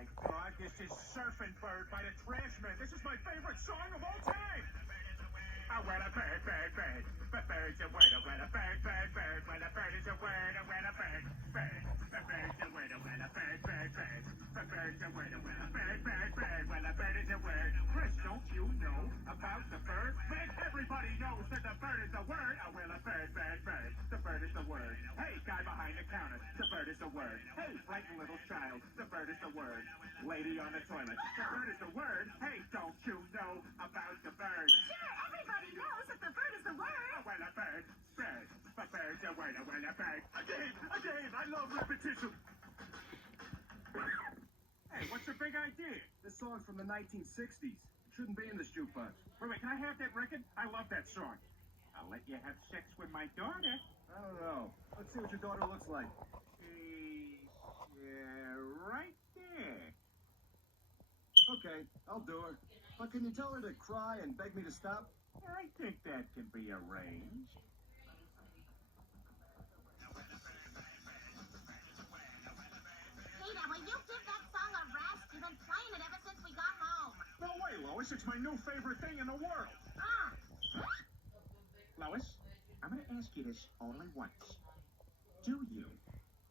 my God, this is Surfin' Bird by the Trashmen. This is my favorite song of all time. Oh, well, a bird, bird, bird. But bird's a word. Oh, well, a bird, bird, bird. Well, a bird is a word. Oh, well, a bird, bird. A bird's a word. Oh, well, a bird, bird, bird. A bird's a word. Oh, well, a bird, bird, bird. Well, a bird is a word. Chris, don't you know about the bird? Man, everybody knows that the bird is the word. Oh, well, a bird, bird, bird. The bird is the word. Hey, guy behind the counter. The bird is the word. Hey, frightened little child. The bird is the word. Lady on the toilet. The bird is the word. Hey, don't you know about the bird? Sure, everybody knows that the bird is the word. Oh, well, a bird, bird. A bird's a word. Oh, well, a bird. Again, I love repetition. Hey, what's the big idea? This song's from the 1960s. It shouldn't be in this jukebox. Wait, can I have that record? I love that song. I'll let you have sex with my daughter. I don't know. Let's see what your daughter looks like. Right there. Okay, I'll do her. But can you tell her to cry and beg me to stop? I think that can be arranged. Peter, will you give that song a rest? You've been playing it ever since we got home. No way, Lois. It's my new favorite thing in the world. Ah, Lois, I'm going to ask you this only once. Do you,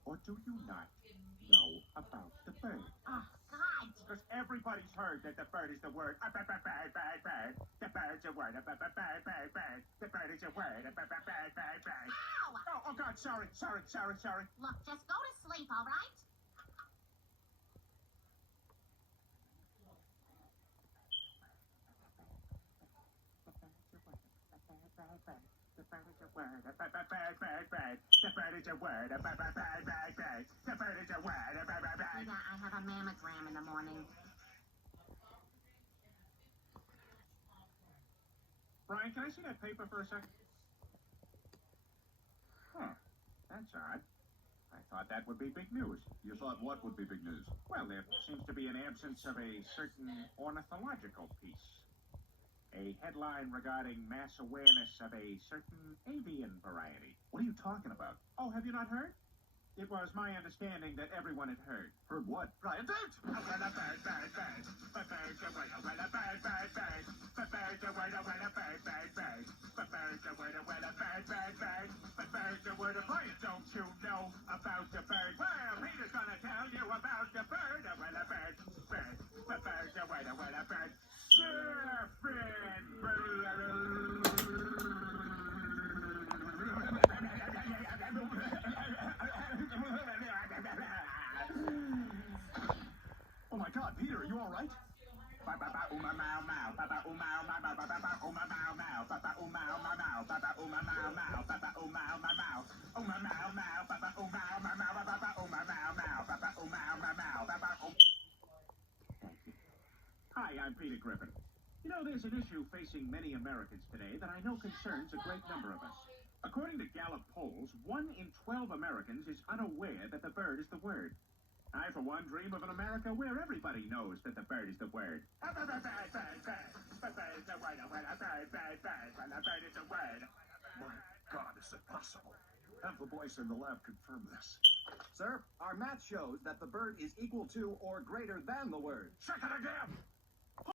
or do you not, know about the bird? oh, God. Because everybody's heard that the bird is the word. Bird, bird, bird, bird. The bird's a word. Bird, bird, bird, bird. The bird is a word. Bird, bird, bird, bird, bird. Ow! Oh, God, sorry. Look, just go to sleep, all right? The bird is a word. The bird is a word. The bird is a word. Peter, I have a mammogram in the morning. Brian, can I see that paper for a second? Huh. That's odd. I thought that would be big news. You thought what would be big news? Well, there seems to be an absence of a certain ornithological piece. A headline regarding mass awareness of a certain avian variety. What are you talking about? Oh, have you not heard? It was my understanding that everyone had heard. Heard what? Brian, don't! Oh, well, a bird, bird, bird. A bird's a word. Oh, well, a bird, bird, bird. A bird's a word. Oh, well, a bird, bird, bird. A bird's a word. Oh, well, a bird, bird, bird. A bird's a word. Brian, don't you know about the bird? Well, Peter's gonna tell you about the bird. Oh, well, a bird, bird. A bird's a word. Oh, well, a bird. Surfin' Oh my God, Peter, are you all right? Hi, I'm Peter Griffin. You know, there's an issue facing many Americans today that I know concerns a great number of us. According to Gallup polls, 1 in 12 Americans is unaware that the bird is the word. I, for one, dream of an America where everybody knows that the bird is the word. The bird is the word. The bird is the word. My God, is it possible? Have the boys in the lab confirm this. Sir, our math shows that the bird is equal to or greater than the word. Check it again!